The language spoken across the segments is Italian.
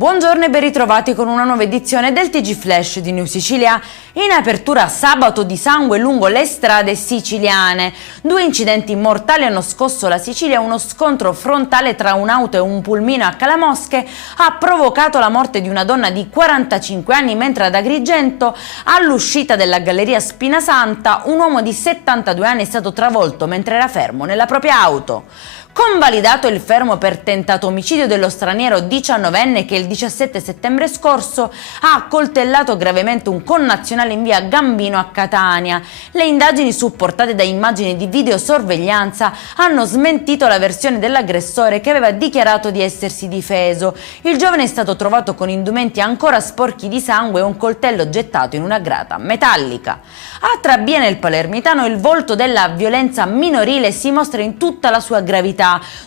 Buongiorno e ben ritrovati con una nuova edizione del TG Flash di New Sicilia. In apertura sabato di sangue lungo le strade siciliane. 2 incidenti mortali hanno scosso la Sicilia. Uno scontro frontale tra un'auto e un pulmino a Calamosche ha provocato la morte di una donna di 45 anni, mentre ad Agrigento, all'uscita della galleria Spinasanta, un uomo di 72 anni è stato travolto mentre era fermo nella propria auto. Convalidato il fermo per tentato omicidio dello straniero 19enne che il 17 settembre scorso ha accoltellato gravemente un connazionale in via Gambino a Catania. Le indagini, supportate da immagini di videosorveglianza, hanno smentito la versione dell'aggressore, che aveva dichiarato di essersi difeso. Il giovane è stato trovato con indumenti ancora sporchi di sangue e un coltello gettato in una grata metallica. A Trabia, nel Palermitano, il volto della violenza minorile si mostra in tutta la sua gravità.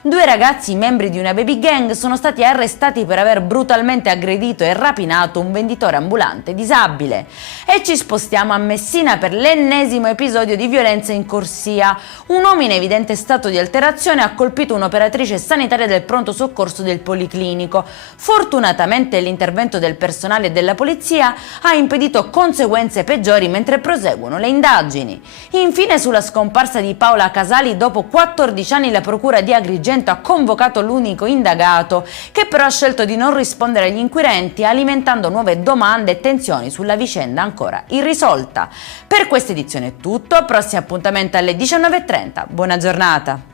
2 ragazzi, membri di una baby gang, sono stati arrestati per aver brutalmente aggredito e rapinato un venditore ambulante disabile. E ci spostiamo a Messina per l'ennesimo episodio di violenza in corsia. Un uomo in evidente stato di alterazione ha colpito un'operatrice sanitaria del pronto soccorso del Policlinico. Fortunatamente l'intervento del personale della polizia ha impedito conseguenze peggiori mentre proseguono le indagini. Infine, sulla scomparsa di Paola Casali, dopo 14 anni la procura di Agrigento ha convocato l'unico indagato, che però ha scelto di non rispondere agli inquirenti, alimentando nuove domande e tensioni sulla vicenda ancora irrisolta. Per questa edizione è tutto, prossimo appuntamento alle 19:30. Buona giornata!